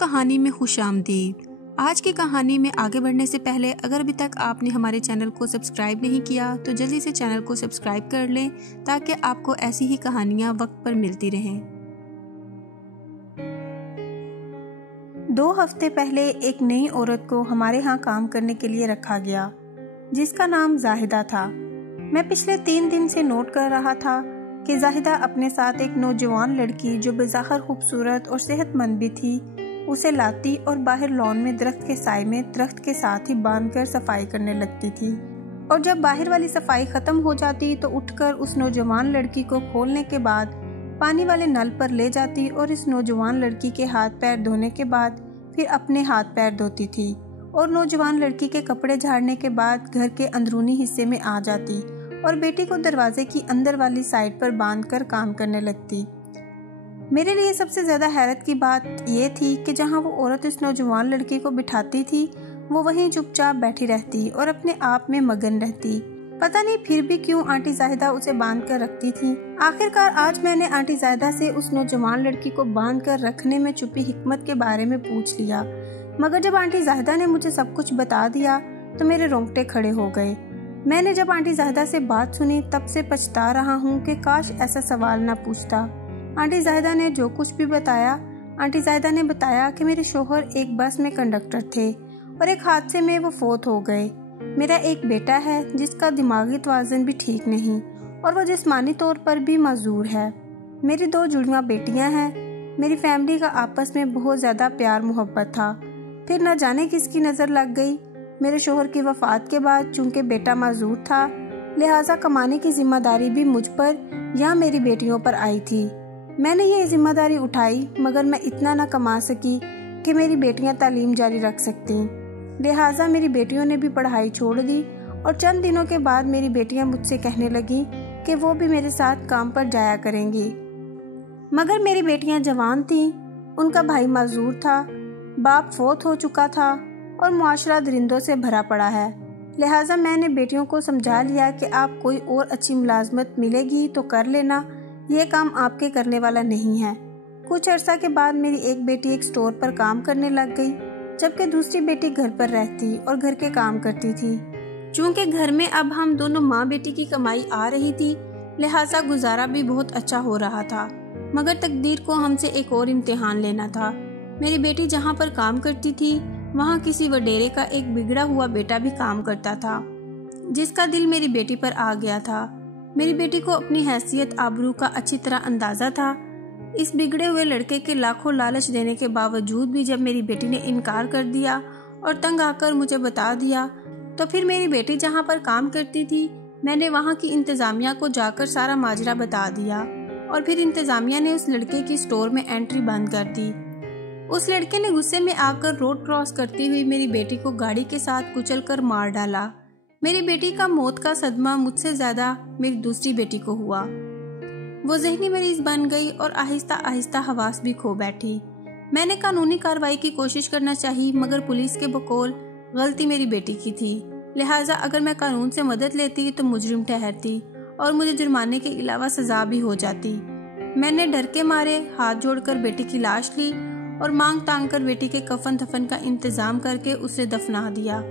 कहानी में खुशामदीद। आज की कहानी में आगे बढ़ने से पहले अगर अभी तक आपने हमारे चैनल को सब्सक्राइब नहीं किया तो जल्दी से चैनल को सब्सक्राइब कर लें ताकि आपको ऐसी ही कहानियां वक्त पर मिलती रहें। 2 हफ्ते पहले एक नई औरत को हमारे यहाँ काम करने के लिए रखा गया जिसका नाम जाहिदा था। मैं पिछले 3 दिन से नोट कर रहा था कि जाहिदा अपने साथ एक नौजवान लड़की जो बेज़ाहिर खूबसूरत और सेहतमंद भी थी उसे लाती और बाहर लॉन में दरख्त के साए में दरख्त के साथ ही बांधकर सफाई करने लगती थी। और जब बाहर वाली सफाई खत्म हो जाती तो उठकर उस नौजवान लड़की को खोलने के बाद पानी वाले नल पर ले जाती और इस नौजवान लड़की के हाथ पैर धोने के बाद फिर अपने हाथ पैर धोती थी और नौजवान लड़की के कपड़े झाड़ने के बाद घर के अंदरूनी हिस्से में आ जाती और बेटी को दरवाजे की अंदर वाली साइड पर बांधकर काम करने लगती। मेरे लिए सबसे ज्यादा हैरत की बात यह थी कि जहां वो औरत इस नौजवान लड़की को बिठाती थी वो वहीं चुपचाप बैठी रहती और अपने आप में मगन रहती। पता नहीं फिर भी क्यों आंटी जाहिदा उसे बांध कर रखती थी। आखिरकार आज मैंने आंटी जाहिदा से उस नौजवान लड़की को बांध कर रखने में छुपी हिकमत के बारे में पूछ लिया, मगर जब आंटी जाहिदा ने मुझे सब कुछ बता दिया तो मेरे रोंगटे खड़े हो गए। मैंने जब आंटी जाहिदा से बात सुनी तब से पछता रहा हूँ कि काश ऐसा सवाल न पूछता। आंटी जाहिदा ने जो कुछ भी बताया, आंटी जाहिदा ने बताया कि मेरे शोहर एक बस में कंडक्टर थे और एक हादसे में वो फौत हो गए। मेरा एक बेटा है जिसका दिमागी तवाज़ुन भी ठीक नहीं और वो जिस्मानी तौर पर भी मजबूर है। मेरी 2 जुड़वा बेटियां हैं। मेरी फैमिली का आपस में बहुत ज्यादा प्यार मोहब्बत था। फिर न जाने किसकी नजर लग गई। मेरे शोहर की वफात के बाद चूंकि बेटा माजूर था लिहाजा कमाने की जिम्मेदारी भी मुझ पर या मेरी बेटियों पर आई थी। मैंने ये जिम्मेदारी उठाई मगर मैं इतना न कमा सकी कि मेरी बेटियां तालीम जारी रख सकती। लिहाजा मेरी बेटियों ने भी पढ़ाई छोड़ दी और चंद दिनों के बाद मेरी बेटियां मुझसे कहने लगी कि वो भी मेरे साथ काम पर जाया करेंगी। मगर मेरी बेटियां जवान थीं, उनका भाई माजूर था, बाप फौत हो चुका था और मुआशरा दरिंदों से भरा पड़ा है। लिहाजा मैंने बेटियों को समझा लिया कि आप कोई और अच्छी मुलाजमत मिलेगी तो कर लेना, ये काम आपके करने वाला नहीं है। कुछ अर्सा के बाद मेरी एक बेटी एक स्टोर पर काम करने लग गई जबकि दूसरी बेटी घर पर रहती और घर के काम करती थी। चूँकि घर में अब हम दोनों माँ बेटी की कमाई आ रही थी लिहाजा गुजारा भी बहुत अच्छा हो रहा था। मगर तकदीर को हमसे एक और इम्तिहान लेना था। मेरी बेटी जहाँ पर काम करती थी वहाँ किसी वडेरे का एक बिगड़ा हुआ बेटा भी काम करता था जिसका दिल मेरी बेटी पर आ गया था। मेरी बेटी को अपनी हैसियत आबरू का अच्छी तरह अंदाजा था। इस बिगड़े हुए लड़के के लाखों लालच देने के बावजूद भी जब मेरी बेटी ने इनकार कर दिया और तंग आकर मुझे बता दिया तो फिर मेरी बेटी जहाँ पर काम करती थी मैंने वहाँ की इंतजामिया को जाकर सारा माजरा बता दिया और फिर इंतजामिया ने उस लड़के की स्टोर में एंट्री बंद कर दी। उस लड़के ने गुस्से में आकर रोड क्रॉस करती हुई मेरी बेटी को गाड़ी के साथ कुचलकर मार डाला। मेरी बेटी का मौत का सदमा मुझसे ज्यादा मेरी दूसरी बेटी को हुआ। वो ज़हनी मरीज बन गई और आहिस्ता आहिस्ता हवास भी खो बैठी। मैंने कानूनी कार्रवाई की कोशिश करना चाहिए मगर पुलिस के बकौल गलती मेरी बेटी की थी। लिहाजा अगर मैं कानून से मदद लेती तो मुजरिम ठहरती और मुझे जुर्माने के अलावा सजा भी हो जाती। मैंने डर के मारे हाथ जोड़कर बेटी की लाश ली और मांग तांग कर बेटी के कफन दफन का इंतजाम करके उसे दफना दिया।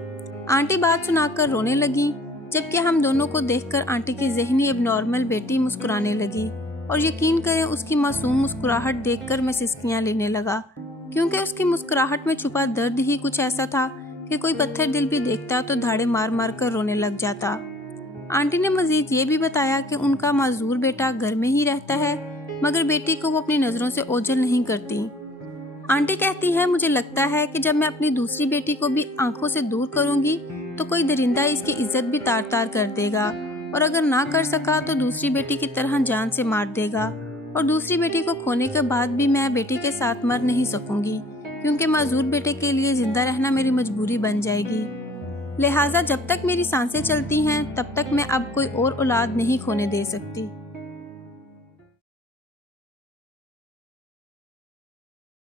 आंटी बात सुनाकर रोने लगी जबकि हम दोनों को देखकर आंटी की ज़हनी एबनॉर्मल बेटी मुस्कुराने लगी और यकीन करें उसकी मासूम मुस्कुराहट देखकर मैं सिसकियां लेने लगा क्योंकि उसकी मुस्कुराहट में छुपा दर्द ही कुछ ऐसा था कि कोई पत्थर दिल भी देखता तो धाड़े मार मार कर रोने लग जाता। आंटी ने मजीद ये भी बताया कि उनका माजूर बेटा घर में ही रहता है मगर बेटी को वो अपनी नजरों से ओझल नहीं करती। आंटी कहती है मुझे लगता है कि जब मैं अपनी दूसरी बेटी को भी आंखों से दूर करूंगी तो कोई दरिंदा इसकी इज्जत भी तार तार कर देगा और अगर ना कर सका तो दूसरी बेटी की तरह जान से मार देगा और दूसरी बेटी को खोने के बाद भी मैं बेटी के साथ मर नहीं सकूंगी क्योंकि माजूर बेटे के लिए जिंदा रहना मेरी मजबूरी बन जाएगी। लिहाजा जब तक मेरी सांसें चलती हैं तब तक मैं अब कोई और औलाद नहीं खोने दे सकती।